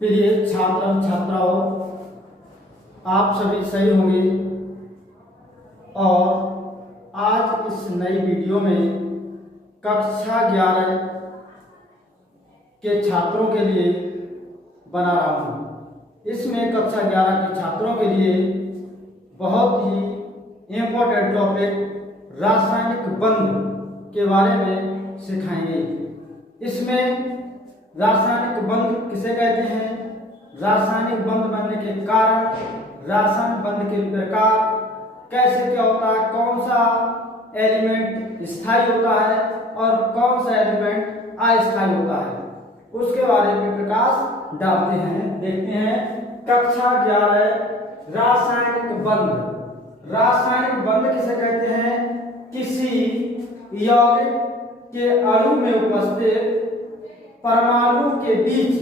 प्रिय छात्र छात्राओं, आप सभी सही होंगे। और आज इस नई वीडियो में कक्षा 11 के छात्रों के लिए बना रहा हूँ। इसमें कक्षा 11 के छात्रों के लिए बहुत ही इम्पोर्टेंट टॉपिक रासायनिक बंध के बारे में सिखाएंगे। इसमें रासायनिक बंध किसे कहते हैं, रासायनिक बंध बनने के कारण, रासायनिक बंध के प्रकार, कैसे क्या होता है, कौन सा एलिमेंट स्थायी होता है और कौन सा एलिमेंट अस्थायी होता है, उसके बारे में प्रकाश डालते हैं। देखते हैं कक्षा 11 रासायनिक बंध। रासायनिक बंध किसे कहते हैं, किसी यौगिक के अणु में उपस्थित परमाणु के बीच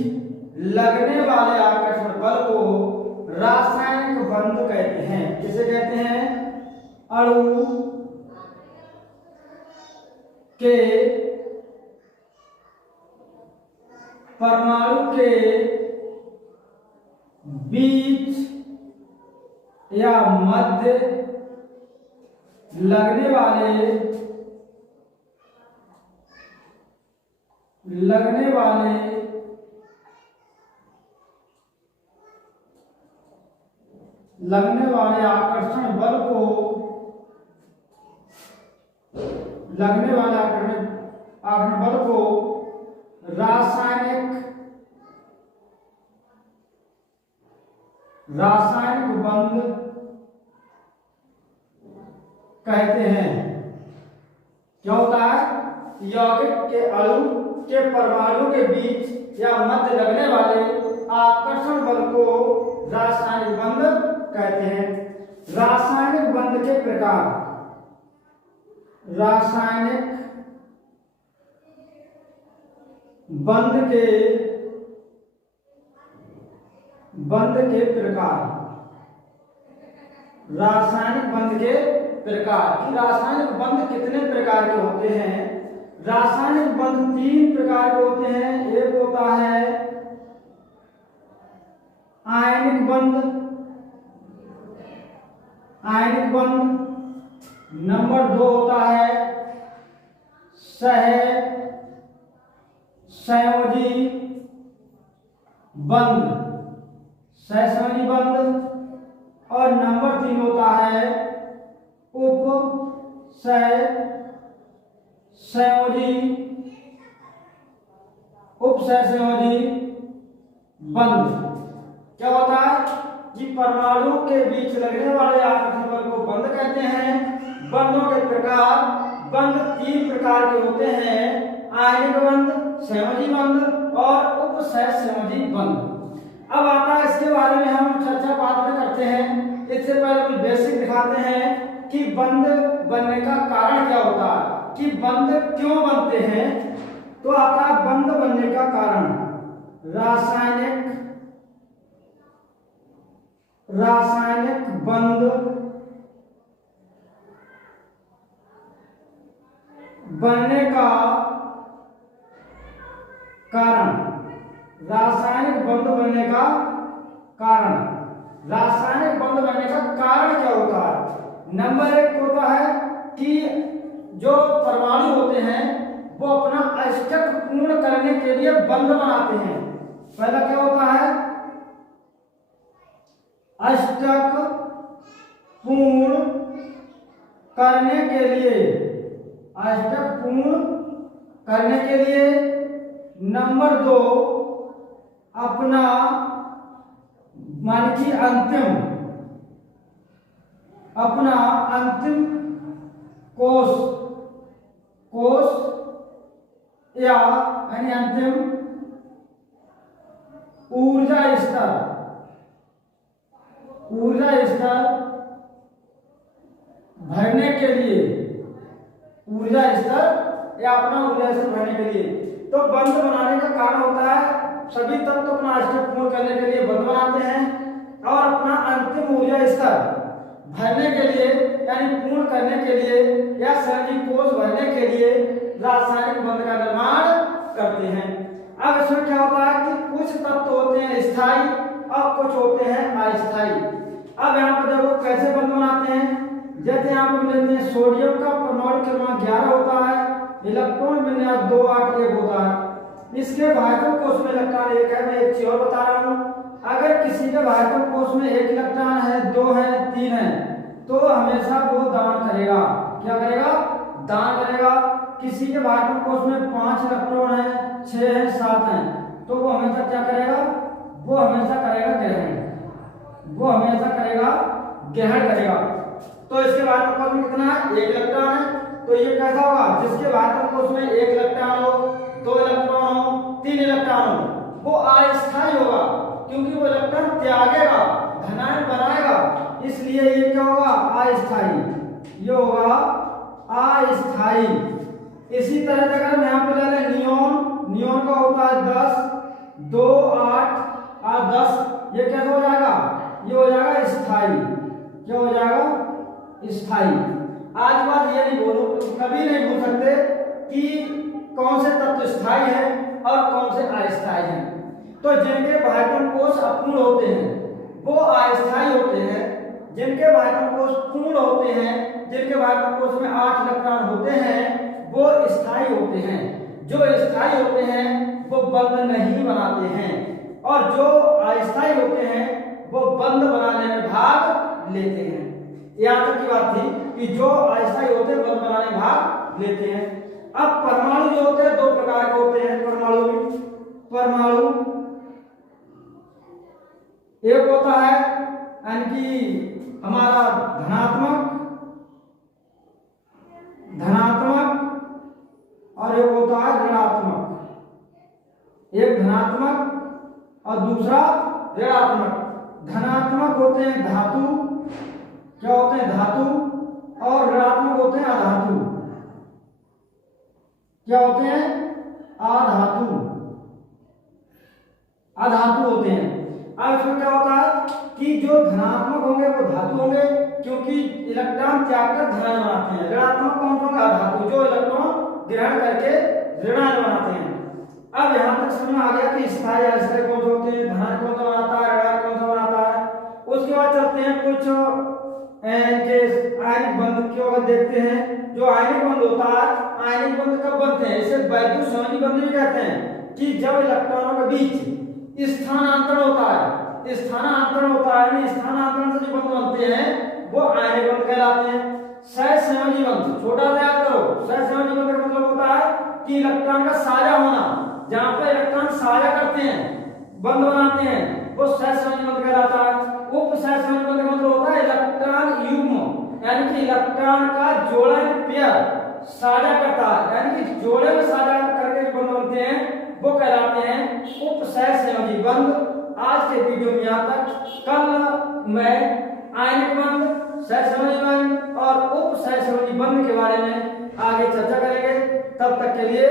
लगने वाले आकर्षण बल को रासायनिक बंध कहते हैं। किसे कहते हैं, अणु के परमाणु के बीच या मध्य लगने वाले आकर्षण बल को रासायनिक बंध कहते हैं। क्या होता है, यौगिक के अणु के परमाणु के बीच या मध्य लगने वाले आकर्षण बल को रासायनिक बंध कहते हैं। रासायनिक बंध के प्रकार, रासायनिक बंध के प्रकार, रासायनिक बंध के प्रकार कि रासायनिक बंध कितने प्रकार के होते हैं। रासायनिक बंध 3 प्रकार के होते हैं। एक होता है आयनिक बंध, नंबर 2 होता है सहसंयोजी बंध, और नंबर 3 होता है उपसहसंयोजी बंध। क्या होता है कि परमाणु के बीच लगने वाले आकर्षण बल को बंध कहते हैं। बंधों के प्रकार, बंध 3 प्रकार के होते हैं, आयनिक बंध, संयोजी बंध और उपसहसंयोजी बंध। अब आता है इसके बारे में हम चर्चा बाद में करते हैं। इससे पहले कुछ बेसिक दिखाते हैं कि बंध बनने का कारण क्या होता है, कि बंध क्यों बनते हैं। तो आता है बंध बनने का कारण, रासायनिक बंध बनने का कारण, रासायनिक बंध बनने का कारण। रासायनिक बंध बनने का कारण क्या होता है। नंबर 1 होता है कि जो परमाणु होते हैं वो अपना अष्टक पूर्ण करने के लिए बंध बनाते हैं। पहला क्या होता है, अष्टक पूर्ण करने के लिए, नंबर 2 अपना मान की अंतिम कोश या अंतिम ऊर्जा स्तर भरने के लिए, भरने के लिए। तो बंध बनाने का कारण होता है सभी तत्व अपना अष्टक पूर्ण करने के लिए बंध बनाते हैं और अपना अंतिम ऊर्जा स्तर भरने के लिए यानी पूर्ण करने के लिए या संयोजी कोष भरने के लिए रासायनिक बंध का निर्माण करते हैं। अब इसमें क्या होता है कि कुछ तत्व होते हैं स्थायी और कुछ होते हैं अस्थायी। अब यहाँ पर देखो कैसे बंध बनाते हैं। जैसे यहाँ पर लेते हैं सोडियम का परमाणु क्रमांक 11 होता है, इलेक्ट्रॉन विन्यास 2 8 1 होता है। इसके बाह्यतम कोश में इलेक्ट्रॉन 1 है। मैं एक चीज और बता रहा हूँ, अगर किसी के बाह्यतम कोश में 1 इलेक्ट्रॉन है, 2 है, 3 है, तो हमेशा वो दान करेगा। क्या करेगा? दान करेगा। किसी के बाह्यतम कोश में 5 इलेक्ट्रॉन है, 6 है, 7 है, तो वो हमेशा क्या करेगा? वो हमेशा करेगा ग्रहण। वो हमेशा करेगा ग्रहण करेगा। तो इसके बाह्यतम कोश में कितना है? 1 इलेक्ट्रॉन है। तो ये कैसा होगा? जिसके बाह्यतम कोश में 1 इलेक्ट्रॉन हो, 2 इलेक्ट्रॉन हो, 3 इलेक्ट्रॉन हो, वो अस्थायी होगा, क्योंकि वो इलेक्ट्रॉन त्यागेगा, धनायन बनाएगा, इसलिए ये क्या होगा? अस्थायी। ये होगा अस्थायी। इसी तरह से अगर मैं यहाँ पे ले लें नियोन, नियोन का होता है 10, 2 8 और 10, ये कैसा हो जाएगा? ये हो जाएगा स्थायी। क्या हो जाएगा? स्थायी। आज बात ये नहीं बोलो, कभी नहीं भूल सकते कि कौन से तत्व स्थायी है और कौन से अस्थायी हैं। तो जिनके बाह्यतम कोश अपूर्ण होते हैं वो अस्थायी होते हैं, जिनके बाह्यतम कोश पूर्ण होते हैं, जिनके बाह्यतम कोश में 8 इलेक्ट्रॉन होते हैं, वो स्थायी होते हैं। जो स्थायी होते हैं वो बंध नहीं बनाते हैं, और जो अस्थायी होते हैं वो बंध बनाने में भाग लेते हैं। यहाँ तक की बात थी कि जो अस्थायी होते हैं बंध बनाने में भाग लेते हैं। अब परमाणु जो होते हैं 2 प्रकार के होते हैं। परमाणु एक होता है यानी कि हमारा धनात्मक और एक होता है ऋणात्मक। एक धनात्मक और दूसरा ऋणात्मक। धनात्मक होते हैं धातु, क्या होते हैं? धातु। और ऋणात्मक होते हैं अधातु। क्या होते हैं? अधातु। अधातु होते हैं। अब इसमें क्या होता है कि जो धनात्मक होंगे वो धातु होंगे, क्योंकि इलेक्ट्रॉन त्याग कर धनायन बनाते हैं। ऋणात्मक कौन होंगे? अधातु, जो इलेक्ट्रॉन ग्रहण करके ऋणायन बनाते हैं। अब यहाँ तक समझ में आ गया कि स्थायी अस्थायी कौन से होते हैं, धनायन कौन सा बनाता है, ऋणायन कौन सा बनाता है। उसके बाद चलते हैं कुछ आयनिक बंध की ओर देखते हैं। जो आयनिक बंध होता है, आयनिक बंध कब बनते हैं? इसे वैद्युत संयोजी बंध भी कहते हैं, कि जब इलेक्ट्रॉनों के बीच स्थानांतरण होता है। स्थानांतरण होता है, स्थानांतरण से जो बंध बनते हैं वो आयनिक बंध कहलाते हैं। सहसंयोजी बंध, छोटा सा याद करो, सहसंयोजी बंध का मतलब होता है कि इलेक्ट्रॉन का साझा होना। जहां पर इलेक्ट्रॉन साझा करते हैं, बंध बनाते हैं, वो सहसंयोजी बंध कहलाता है। उप सहसंयोजी बंध का मतलब होता है इलेक्ट्रॉन युग्म, यानी कि इलेक्ट्रॉन का जोड़न पेयर साझा करता है, यानी कि जोड़े में साझा करके जो बंध बनते हैं वो कहलाते हैं उप सहसंयोजी बंध। आज के वीडियो में यहाँ तक। कल मैं आयनिक बंध, सहसंयोजी बंध और उप सहसंयोजी बंध के बारे में आगे चर्चा करेंगे। तब तक के लिए